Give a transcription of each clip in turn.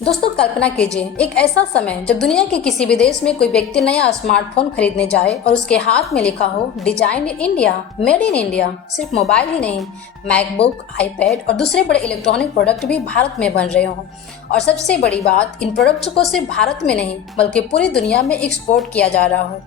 दोस्तों कल्पना कीजिए एक ऐसा समय जब दुनिया के किसी भी देश में कोई व्यक्ति नया स्मार्टफोन खरीदने जाए और उसके हाथ में लिखा हो design in India, made in India. सिर्फ मोबाइल ही नहीं, मैकबुक, आईपैड और दूसरे बड़े इलेक्ट्रॉनिक प्रोडक्ट भी भारत में बन रहे हों। और सबसे बड़ी बात, इन प्रोडक्ट्स को सिर्फ भारत में नहीं बल्कि पूरी दुनिया में एक्सपोर्ट किया जा रहा हो।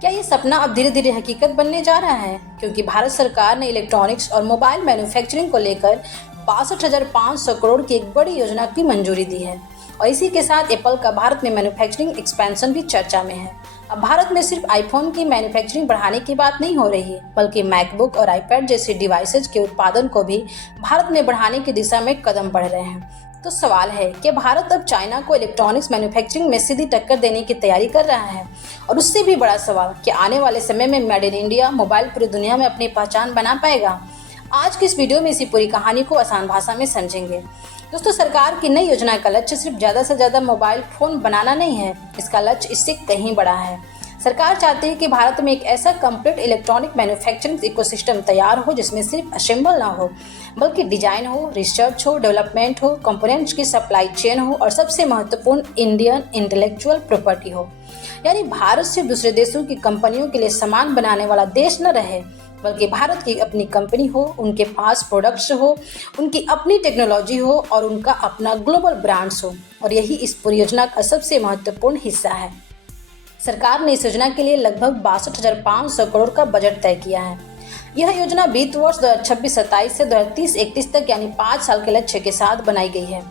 क्या ये सपना अब धीरे धीरे हकीकत बनने जा रहा है? क्योंकि भारत सरकार ने इलेक्ट्रॉनिक्स और मोबाइल मैन्युफैक्चरिंग को लेकर 62,500 करोड़ की एक बड़ी योजना की मंजूरी दी है। और इसी के साथ एप्पल का भारत में मैन्युफैक्चरिंग एक्सपेंशन भी चर्चा में है। अब भारत में सिर्फ आईफोन की मैन्युफैक्चरिंग बढ़ाने की बात नहीं हो रही है, बल्कि मैकबुक और आईपैड जैसे डिवाइसेज के उत्पादन को भी भारत में बढ़ाने की दिशा में कदम बढ़ रहे हैं। तो सवाल है कि भारत अब चाइना को इलेक्ट्रॉनिक्स मैन्युफैक्चरिंग में सीधी टक्कर देने की तैयारी कर रहा है? और उससे भी बड़ा सवाल कि आने वाले समय में मेड इन इंडिया मोबाइल पूरी दुनिया में अपनी पहचान बना पाएगा? आज की इस वीडियो में इसी पूरी कहानी को आसान भाषा में समझेंगे। दोस्तों, सरकार की नई योजना का लक्ष्य सिर्फ ज़्यादा से ज़्यादा मोबाइल फ़ोन बनाना नहीं है, इसका लक्ष्य इससे कहीं बड़ा है। सरकार चाहती है कि भारत में एक ऐसा कंप्लीट इलेक्ट्रॉनिक मैन्युफैक्चरिंग इकोसिस्टम तैयार हो जिसमें सिर्फ असेंबल ना हो, बल्कि डिजाइन हो, रिसर्च हो, डेवलपमेंट हो, कंपोनेंट्स की सप्लाई चेन हो और सबसे महत्वपूर्ण इंडियन इंटेलेक्चुअल प्रॉपर्टी हो। यानी भारत सिर्फ दूसरे देशों की कंपनियों के लिए सामान बनाने वाला देश न रहे, बल्कि भारत की अपनी कंपनी हो, उनके पास प्रोडक्ट्स हो, उनकी अपनी टेक्नोलॉजी हो और उनका अपना ग्लोबल ब्रांड्स हो। और यही इस परियोजना का सबसे महत्वपूर्ण हिस्सा है। सरकार ने इस योजना के लिए लगभग 62,500 करोड़ का बजट तय किया है। यह योजना वित्त वर्ष 2026-27 से 2030-31 तक यानी 5 साल के लक्ष्य के साथ बनाई गई है।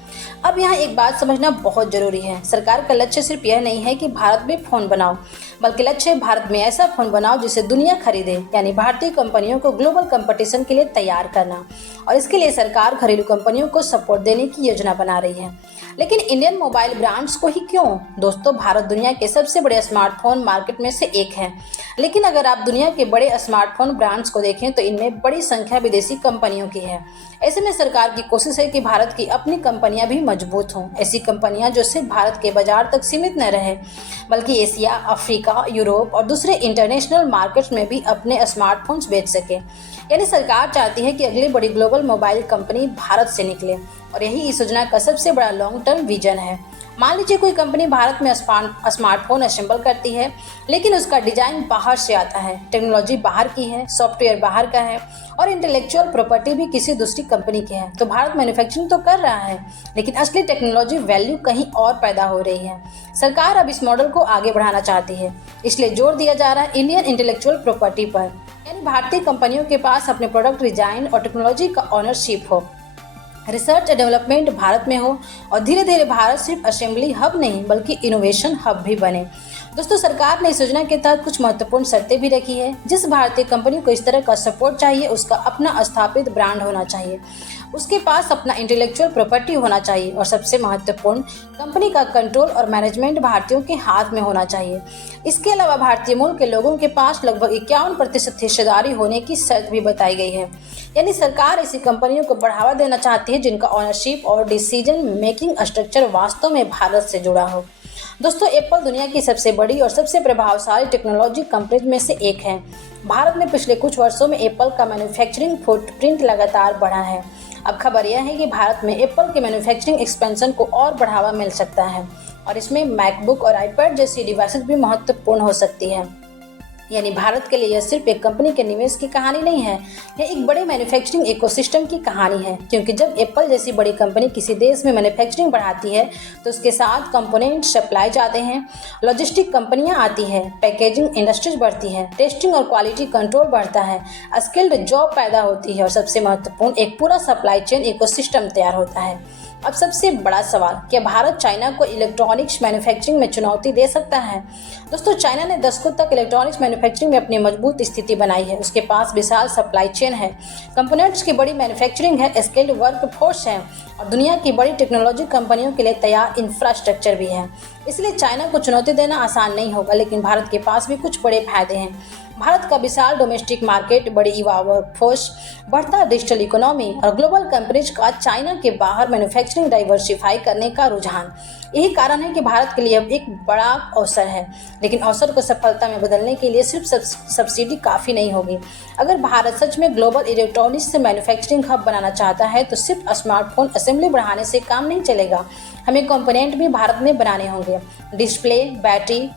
अब यहाँ एक बात समझना बहुत जरूरी है। सरकार का लक्ष्य सिर्फ यह नहीं है कि भारत में फ़ोन बनाओ, बल्कि लक्ष्य भारत में ऐसा फ़ोन बनाओ जिसे दुनिया खरीदे, यानी भारतीय कंपनियों को ग्लोबल कंपटीशन के लिए तैयार करना। और इसके लिए सरकार घरेलू कंपनियों को सपोर्ट देने की योजना बना रही है। लेकिन इंडियन मोबाइल ब्रांड्स को ही क्यों? दोस्तों, भारत दुनिया के सबसे बड़े स्मार्टफोन मार्केट में से एक है। लेकिन अगर आप दुनिया के बड़े स्मार्टफोन ब्रांड्स को देखें तो इनमें बड़ी संख्या विदेशी कंपनियों की है। ऐसे में सरकार की कोशिश है कि भारत की अपनी कंपनियां भी मजबूत हों। ऐसी कंपनियां जो सिर्फ भारत के बाजार तक सीमित न रहे, बल्कि एशिया, अफ्रीका, यूरोप और दूसरे इंटरनेशनल मार्केट्स में भी अपने स्मार्टफोन्स बेच सके। यानी सरकार चाहती है कि अगली बड़ी ग्लोबल मोबाइल कंपनी भारत से निकले। और यही इस योजना का सबसे बड़ा लॉन्ग टर्म विजन है। मान लीजिए कोई कंपनी भारत में स्मार्टफोन असेंबल करती है, लेकिन उसका डिजाइन बाहर से आता है, टेक्नोलॉजी बाहर की है, सॉफ्टवेयर बाहर का है और इंटेलेक्चुअल प्रॉपर्टी भी किसी दूसरी कंपनी की है। तो भारत मैन्युफैक्चरिंग तो कर रहा है, लेकिन असली टेक्नोलॉजी वैल्यू कहीं और पैदा हो रही है। सरकार अब इस मॉडल को आगे बढ़ाना चाहती है, इसलिए जोर दिया जा रहा है इंडियन इंटेलेक्चुअल प्रॉपर्टी पर। यानी भारतीय कंपनियों के पास अपने प्रोडक्ट डिजाइन और टेक्नोलॉजी का ऑनरशिप हो, रिसर्च और डेवलपमेंट भारत में हो और धीरे धीरे भारत सिर्फ असेंबली हब नहीं बल्कि इनोवेशन हब भी बने। दोस्तों, सरकार ने इस योजना के तहत कुछ महत्वपूर्ण शर्तें भी रखी है। जिस भारतीय कंपनी को इस तरह का सपोर्ट चाहिए उसका अपना स्थापित ब्रांड होना चाहिए, उसके पास अपना इंटेलेक्चुअल प्रॉपर्टी होना चाहिए और सबसे महत्वपूर्ण, कंपनी का कंट्रोल और मैनेजमेंट भारतीयों के हाथ में होना चाहिए। इसके अलावा भारतीय मूल के लोगों के पास लगभग 51% हिस्सेदारी होने की शर्त भी बताई गई है। यानी सरकार ऐसी कंपनियों को बढ़ावा देना चाहती है जिनका ऑनरशिप और डिसीजन मेकिंग स्ट्रक्चर वास्तव में भारत से जुड़ा हो। दोस्तों, एप्पल दुनिया की सबसे बड़ी और सबसे प्रभावशाली टेक्नोलॉजी कंपनी में से एक है। भारत में पिछले कुछ वर्षों में एप्पल का मैन्युफैक्चरिंग फुटप्रिंट लगातार बढ़ा है। अब खबर यह है कि भारत में एप्पल के मैन्युफैक्चरिंग एक्सपेंशन को और बढ़ावा मिल सकता है और इसमें मैकबुक और आईपैड जैसी डिवाइसेस भी महत्वपूर्ण हो सकती है। यानी भारत के लिए यह सिर्फ एक कंपनी के निवेश की कहानी नहीं है, यह एक बड़े मैन्युफैक्चरिंग इकोसिस्टम की कहानी है। क्योंकि जब एप्पल जैसी बड़ी कंपनी किसी देश में मैन्युफैक्चरिंग बढ़ाती है तो उसके साथ कंपोनेंट सप्लाई जाते हैं, लॉजिस्टिक कंपनियां आती है, पैकेजिंग इंडस्ट्रीज बढ़ती है, टेस्टिंग और क्वालिटी कंट्रोल बढ़ता है, स्किल्ड जॉब पैदा होती है और सबसे महत्वपूर्ण, एक पूरा सप्लाई चेन इकोसिस्टम तैयार होता है। अब सबसे बड़ा सवाल, क्या भारत चाइना को इलेक्ट्रॉनिक्स मैन्युफैक्चरिंग में चुनौती दे सकता है? दोस्तों, चाइना ने दशकों तक इलेक्ट्रॉनिक्स मैन्युफैक्चरिंग में अपनी मजबूत स्थिति बनाई है। उसके पास विशाल सप्लाई चेन है, कंपोनेंट्स की बड़ी मैन्युफैक्चरिंग है, स्किल्ड वर्क फोर्स है और दुनिया की बड़ी टेक्नोलॉजी कंपनियों के लिए तैयार इंफ्रास्ट्रक्चर भी है। इसलिए चाइना को चुनौती देना आसान नहीं होगा, लेकिन भारत के पास भी कुछ बड़े फायदे हैं। भारत का विशाल डोमेस्टिक मार्केट, बड़ी युवा वर्कफोर्स, बढ़ता डिजिटल इकोनॉमी और ग्लोबल कंपनीज का चाइना के बाहर मैन्युफैक्चरिंग डाइवर्सिफाई करने का रुझान, यही कारण है कि भारत के लिए अब एक बड़ा अवसर है। लेकिन अवसर को सफलता में बदलने के लिए सिर्फ सब्सिडी काफ़ी नहीं होगी। अगर भारत सच में ग्लोबल इलेक्ट्रॉनिक्स से मैन्युफैक्चरिंग हब बनाना चाहता है तो सिर्फ स्मार्टफोन असेंबली बढ़ाने से काम नहीं चलेगा। हमें कंपोनेंट भी भारत में बनाने होंगे। Display, battery,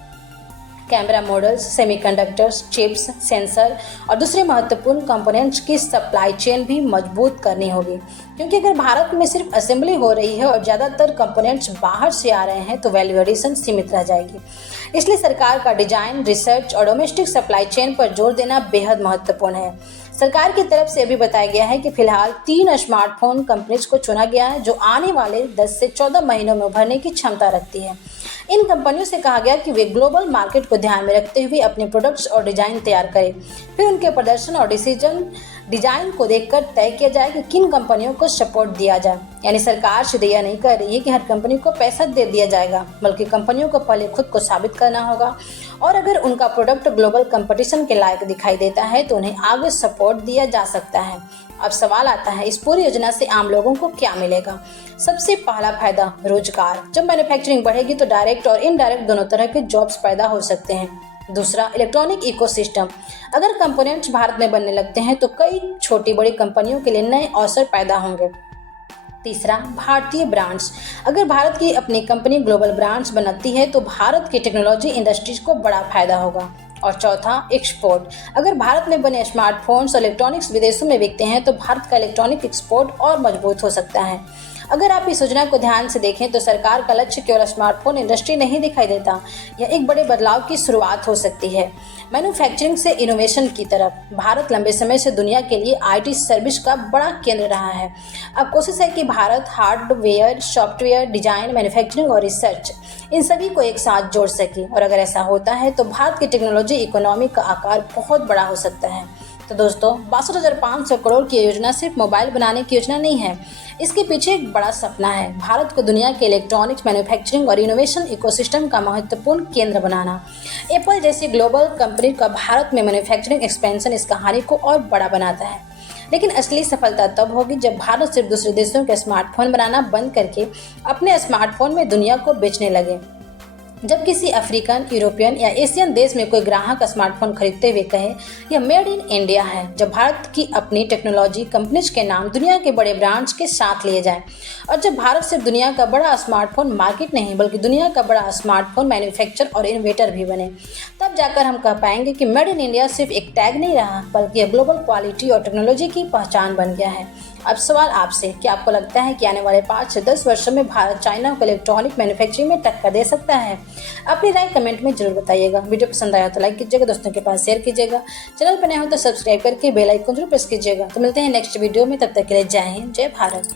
camera models, semiconductors, chips, sensor और दूसरे महत्वपूर्ण कंपोनेंट्स की सप्लाई चेन भी मजबूत करनी होगी, क्योंकि अगर भारत में सिर्फ असेंबली हो रही है और ज़्यादातर कंपोनेंट्स बाहर से आ रहे हैं तो वैल्यू एडिशन सीमित रह जाएगी। इसलिए सरकार का डिजाइन, रिसर्च और डोमेस्टिक सप्लाई चेन पर जोर देना बेहद महत्वपूर्ण है। सरकार की तरफ से अभी बताया गया है कि फिलहाल 3 स्मार्टफोन कंपनीज को चुना गया है जो आने वाले 10 से 14 महीनों में उभरने की क्षमता रखती है। इन कंपनियों से कहा गया कि वे ग्लोबल मार्केट को ध्यान में रखते हुए अपने प्रोडक्ट्स और डिजाइन तैयार करें। फिर उनके प्रदर्शन और डिजाइन को देखकर तय किया जाए कि किन कंपनियों को सपोर्ट दिया जाए। यानी सरकार सीधे यह नहीं कर रही है कि हर कंपनी को पैसा दे दिया जाएगा, बल्कि कंपनियों को पहले खुद को साबित करना होगा और अगर उनका प्रोडक्ट ग्लोबल कंपटीशन के लायक दिखाई देता है तो उन्हें आगे सपोर्ट दिया जा सकता है। अब सवाल आता है, इस पूरी योजना से आम लोगों को क्या मिलेगा? सबसे पहला फायदा, रोजगार। जब मैन्युफैक्चरिंग बढ़ेगी तो डायरेक्ट और इनडायरेक्ट दोनों तरह के जॉब्स पैदा हो सकते हैं। दूसरा, इलेक्ट्रॉनिक इकोसिस्टम। अगर कंपोनेंट्स भारत में बनने लगते हैं तो कई छोटी बड़ी कंपनियों के लिए नए अवसर पैदा होंगे। तीसरा, भारतीय ब्रांड्स। अगर भारत की अपनी कंपनी ग्लोबल ब्रांड्स बनाती है तो भारत की टेक्नोलॉजी इंडस्ट्रीज को बड़ा फायदा होगा। और चौथा, एक्सपोर्ट। अगर भारत में बने स्मार्टफोन्स और इलेक्ट्रॉनिक्स विदेशों में बिकते हैं तो भारत का इलेक्ट्रॉनिक एक्सपोर्ट और मजबूत हो सकता है। अगर आप इस योजना को ध्यान से देखें तो सरकार का लक्ष्य केवल स्मार्टफोन इंडस्ट्री नहीं दिखाई देता, यह एक बड़े बदलाव की शुरुआत हो सकती है। मैन्युफैक्चरिंग से इनोवेशन की तरफ। भारत लंबे समय से दुनिया के लिए आईटी सर्विस का बड़ा केंद्र रहा है। अब कोशिश है कि Bharat hardware, software, design, manufacturing और रिसर्च, इन सभी को एक साथ जोड़ सके। और अगर ऐसा होता है तो भारत की टेक्नोलॉजी इकोनॉमी का आकार बहुत बड़ा हो सकता है। तो दोस्तों, 62,500 करोड़ की योजना सिर्फ मोबाइल बनाने की योजना नहीं है, इसके पीछे एक बड़ा सपना है, भारत को दुनिया के इलेक्ट्रॉनिक्स, मैन्युफैक्चरिंग और इनोवेशन इकोसिस्टम का महत्वपूर्ण केंद्र बनाना। एप्पल जैसी ग्लोबल कंपनी का भारत में मैन्युफैक्चरिंग एक्सपेंशन इस कहानी को और बड़ा बनाता है। लेकिन असली सफलता तब होगी जब भारत सिर्फ दूसरे देशों के स्मार्टफोन बनाना बंद करके अपने स्मार्टफोन में दुनिया को बेचने लगे। जब किसी अफ्रीकन, यूरोपियन या एशियन देश में कोई ग्राहक स्मार्टफोन खरीदते हुए कहे यह मेड इन इंडिया है, जब भारत की अपनी टेक्नोलॉजी कंपनीज के नाम दुनिया के बड़े ब्रांड्स के साथ लिए जाएं, और जब भारत सिर्फ दुनिया का बड़ा स्मार्टफोन मार्केट नहीं बल्कि दुनिया का बड़ा स्मार्टफोन मैन्युफैक्चरर और इनोवेटर भी बने, तब जाकर हम कह पाएंगे कि मेड इन इंडिया सिर्फ एक टैग नहीं रहा बल्कि यह ग्लोबल क्वालिटी और टेक्नोलॉजी की पहचान बन गया है। अब सवाल आपसे, क्या आपको लगता है कि आने वाले 5 से 10 वर्षों में भारत चाइना को इलेक्ट्रॉनिक मैन्युफैक्चरिंग में टक्कर दे सकता है? अपनी राय कमेंट में जरूर बताइएगा। वीडियो पसंद आया तो लाइक कीजिएगा, दोस्तों के पास शेयर कीजिएगा, चैनल पर नए हो तो सब्सक्राइब करके बेल आइकन जरूर प्रेस कीजिएगा। तो मिलते हैं नेक्स्ट वीडियो में, तब तक के लिए जय हिंद, जय भारत।